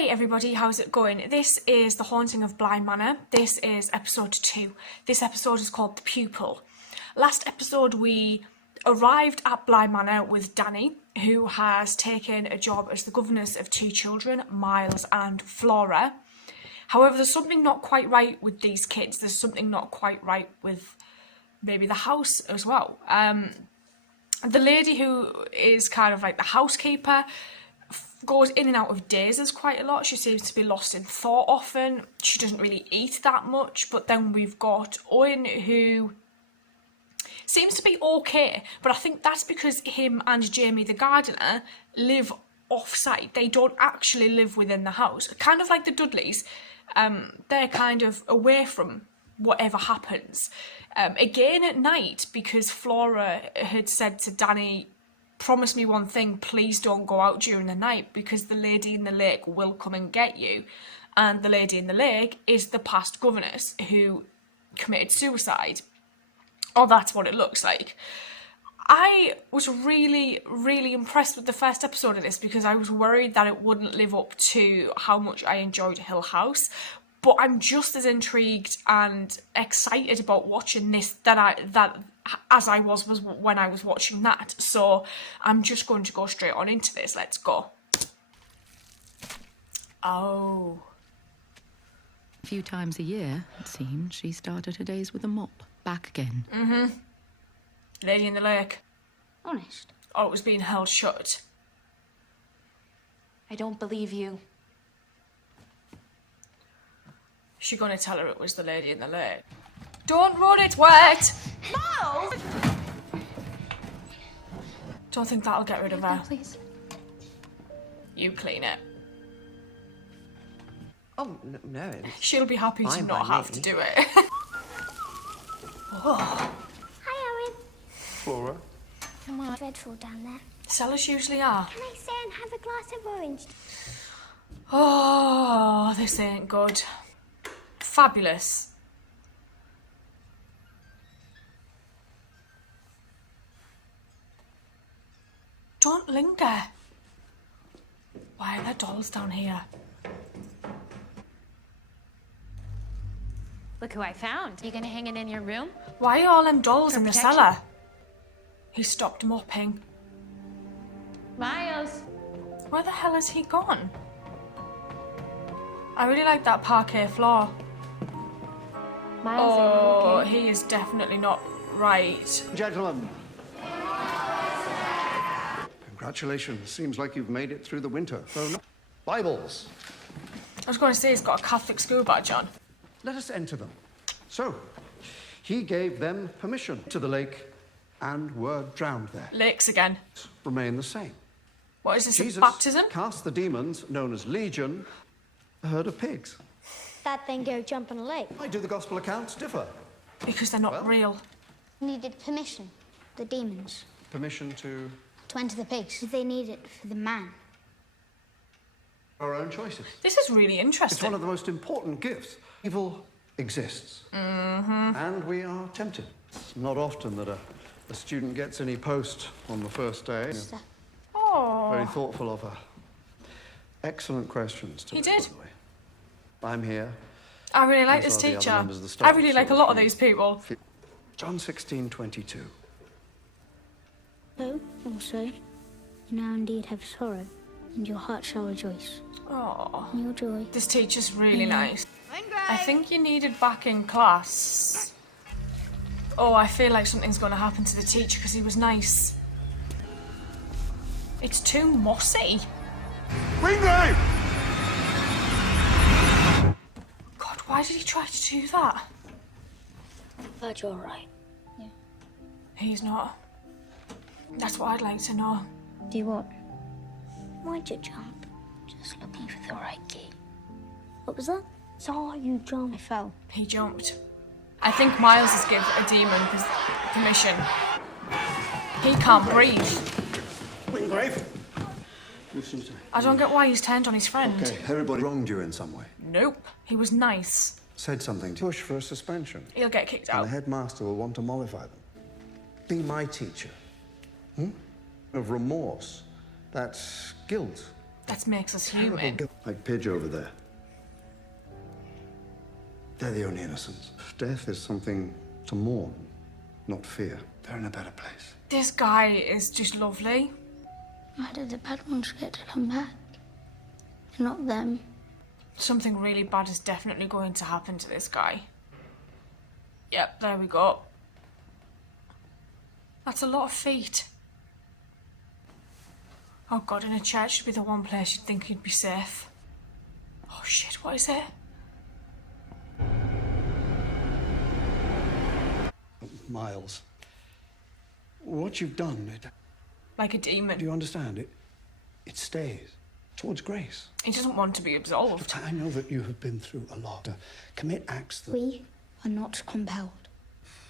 Hey everybody, how's it going? This is the Haunting of Bly Manor. This is episode 2. This episode is called The Pupil. Last episode we arrived at Bly Manor with Danny, who has taken a job as the governess of 2 children, Miles and Flora. However, there's something not quite right with these kids. There's something not quite right with maybe the house as well. The lady who is kind of like the housekeeper goes in and out of dazes quite a lot. She seems to be lost in thought often. She doesn't really eat that much. But then we've got Owen, who seems to be okay, but I think that's because him and Jamie the gardener live off-site. They don't actually live within the house. Kind of like the Dudleys. They're kind of away from whatever happens. Again at night, because Flora had said to Danny, promise me one thing, please don't go out during the night because the lady in the lake will come and get you. And the lady in the lake is the past governess who committed suicide. Or that's what it looks like. I was really, really impressed with the first episode of this because I was worried that it wouldn't live up to how much I enjoyed Hill House. But I'm just as intrigued and excited about watching this as I was when I was watching that. So I'm just going to go straight on into this. Let's go. Oh. A few times a year, it seemed, she started her days with a mop. Back again. Mm-hmm. Lady in the lake. Honest? Oh, it was being held shut. I don't believe you. Is she going to tell her it was the lady in the lake? Don't run, it's wet! No! Don't think that'll get rid of her. Please. You clean it. Oh, no. She'll be happy to not have to do it. Oh. Hi, Owen. Flora? Come on. Dreadful down there. Sellers usually are. Can I stay and have a glass of orange? Oh, this ain't good. Fabulous. Don't linger. Why are there dolls down here? Look who I found. You gonna hang it in your room? Why are all them dolls in the protection. cellar? He stopped mopping. Miles. Where the hell has he gone? I really like that parquet floor. Miles, Oh, are you okay? he is definitely not right. Gentlemen. Congratulations. Seems like you've made it through the winter. Oh, no. Bibles. I was going to say he's got a Catholic school badge on. Let us enter them. So, he gave them permission to the lake and were drowned there. Lakes again. Remain the same. What is this, a Jesus baptism? cast the demons, known as Legion, a herd of pigs. That then go jump in a lake. Why do the gospel accounts differ? Because they're not Well. real. Needed permission. The demons. Permission to To enter the pigs. They need it for the man. our own choices. This is really It's interesting. one of the most important gifts. Evil exists. And we are tempted. It's not often that a student gets any post on the first day. Oh, Very thoughtful of her. Excellent questions. He today, did. by the way. I'm here. I really like As this are the other teacher. members of the I staff, really so like a if lot of you- these people. John 16:22. So, also, you now indeed have sorrow, and your heart shall rejoice. Oh, And your joy. this teacher's really nice. I think you needed back in class. Oh, I feel like something's going to happen to the teacher because he was nice. It's too mossy. Ringgrave! God, why did he try to do that? Glad you're right. He's not. That's what I'd like to know. Do you what? Why'd you jump? Just looking for the right key. What was that? Saw you jump. I fell. He jumped. I think Miles has given a demon permission. He can't breathe. Ringgrave! Listen to me. I don't get why he's turned on his friend. Okay, everybody wronged you in some way. Nope. He was nice. Said something to push for a suspension. He'll get kicked And out. the headmaster will want to mollify them. Be my teacher. Of remorse. That's guilt. That makes us human. Like Pidge over there. They're the only innocents. Death is something to mourn, not fear. They're in a better place. This guy is just lovely. Why did the bad ones get to come back? Not them. Something really bad is definitely going to happen to this guy. Yep, there we go. That's a lot of feet. Oh god, in a church should be the one place you'd think you'd be safe. Oh shit, what is it? Miles, what you've done, Like a demon. do you understand? It stays towards grace. He doesn't want to be absolved. I know that you have been through a lot. Commit acts that... We are not compelled.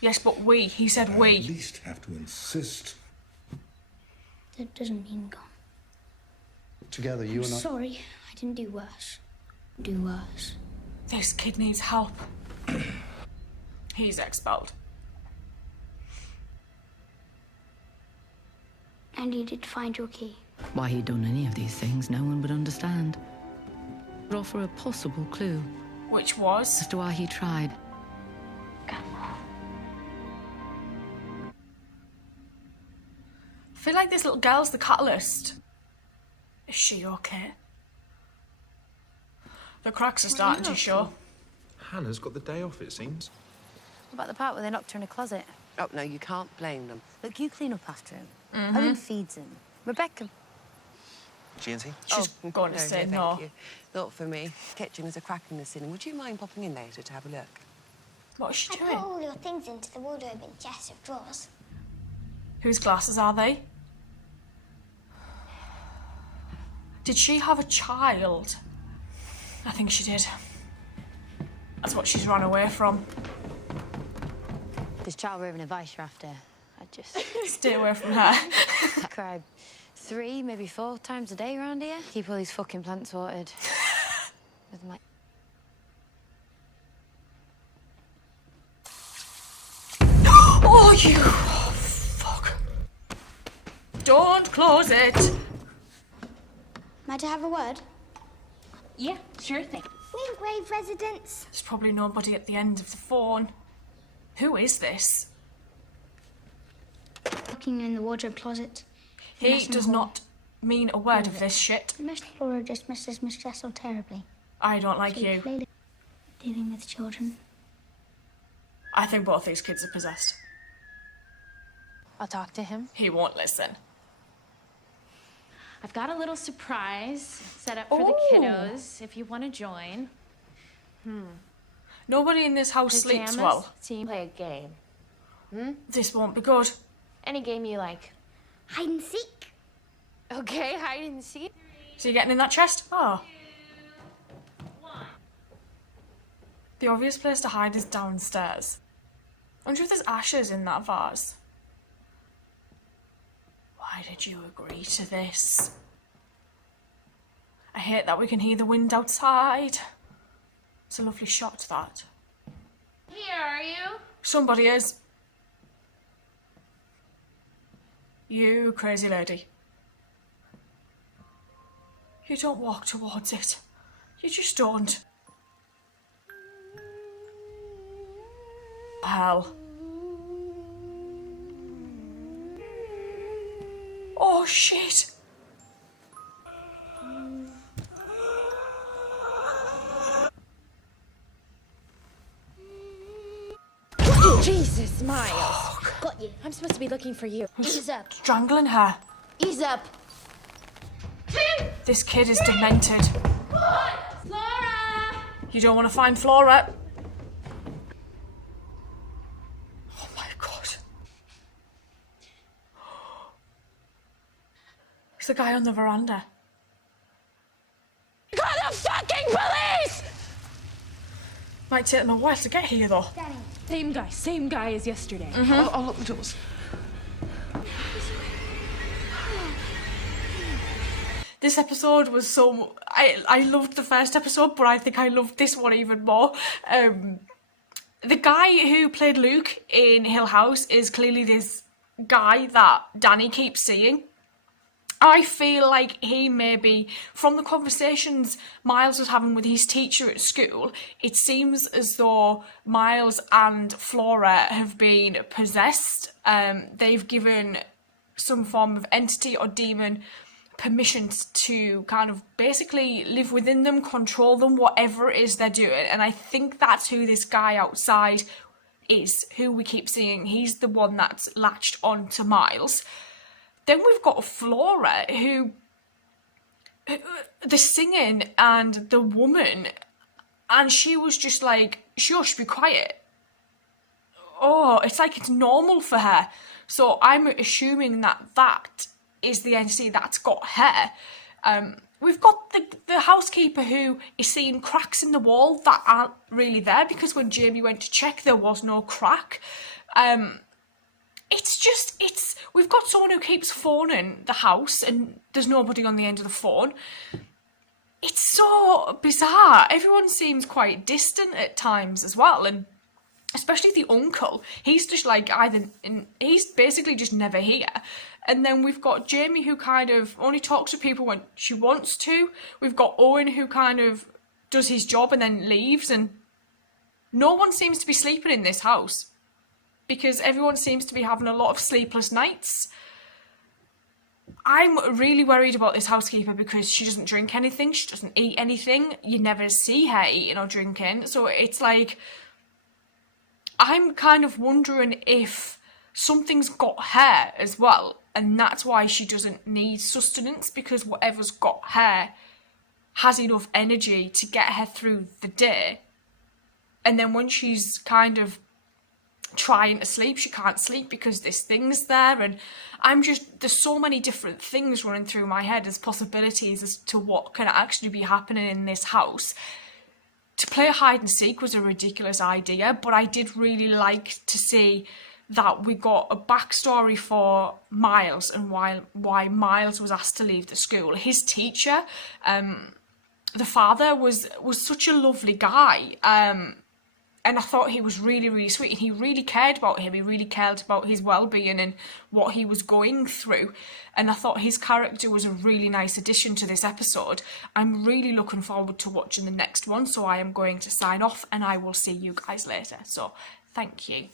Yes, but we. He said At we. least have to insist. That doesn't mean gone. Together, you and I... Sorry, I didn't do worse. Do worse. This kid needs help. He's expelled. And you did find your key. Why he'd done any of these things, no one would understand. Would offer a possible clue Which was? as to why he tried. I feel like this little girl's the catalyst. Is she okay? The cracks are starting to show. Hannah's got the day off, it seems. What about the part where they locked her in a closet? Oh, no, you can't blame them. Look, you clean up after him. Owen feeds him. Rebecca. G&T? She's going to say thank no. you. Not for me. Kitchen has a crack in the ceiling. Would you mind popping in later to have a look? What is she I put doing? all your things into the wardrobe in chest of drawers. Whose glasses are they? Did she have a child? I think she did. That's what she's run away from. This child raving advice you're after. I just Stay away from her. I cry 3, maybe 4 times a day around here. Keep all these fucking plants watered. With my... Oh, you... Oh, fuck. Don't close it. Might I have a word? Yeah, sure thing. Wingrave residence. There's probably nobody at the end of the phone. Who is this? Looking in the wardrobe closet. He Mess in the does hall. not mean a word of this shit. Miss Laura dismisses Miss Jessel terribly. I don't like She you. clearly dealing with children. I think both these kids are possessed. I'll talk to him. He won't listen. I've got a little surprise set up for the kiddos if you want to join. Nobody in this house sleeps well. Team play a game. This won't be good. Any game you like. Hide and seek. Okay, hide and seek. So you're getting in that chest? Oh. The obvious place to hide is downstairs. I wonder if there's ashes in that vase. Why did you agree to this? I hate that we can hear the wind outside. It's a lovely shot, that. Here, are you? Somebody is. You crazy lady. You don't walk towards it. You just don't. Hell. Oh shit! Jesus, Miles. Got you. I'm supposed to be looking for you. Ease up. Strangling her. Ease up. This kid is demented. Laura! You don't want to find Flora. Oh my god. It's the guy on the veranda. Call the fucking police! Might take them a while to get here though. Same guy as yesterday. I'll lock the doors. This episode was so... I loved the first episode, but I think I loved this one even more. The guy who played Luke in Hill House is clearly this guy that Danny keeps seeing. I feel like he maybe, from the conversations Miles was having with his teacher at school, it seems as though Miles and Flora have been possessed. They've given some form of entity or demon permission to kind of basically live within them, control them, whatever it is they're doing. And I think that's who this guy outside is, who we keep seeing. He's the one that's latched on to Miles. Then we've got Flora, who the singing and the woman, and she was just like, shush, be quiet. Oh, it's like it's normal for her. So I'm assuming that that is the entity that's got her. We've got the housekeeper who is seeing cracks in the wall that aren't really there, because when Jamie went to check, there was no crack. We've got someone who keeps phoning the house and there's nobody on the end of the phone. It's so bizarre. Everyone seems quite distant at times as well, and especially the uncle. He's just like he's basically just never here. And then we've got Jamie, who kind of only talks to people when she wants to. We've got Owen, who kind of does his job and then leaves, and no one seems to be sleeping in this house, because everyone seems to be having a lot of sleepless nights. I'm really worried about this housekeeper because she doesn't drink anything, she doesn't eat anything, you never see her eating or drinking, so it's like, I'm kind of wondering if something's got her as well, and that's why she doesn't need sustenance, because whatever's got her has enough energy to get her through the day, and then when she's kind of trying to sleep, she can't sleep because this thing's there. And there's so many different things running through my head as possibilities as to what can actually be happening in this house. To play a hide and seek was a ridiculous idea, but I did really like to see that we got a backstory for Miles and why Miles was asked to leave the school. His teacher, the father, was such a lovely guy. And I thought he was really, really sweet, and he really cared about him. He really cared about his well-being and what he was going through. And I thought his character was a really nice addition to this episode. I'm really looking forward to watching the next one, so I am going to sign off, and I will see you guys later. So, thank you.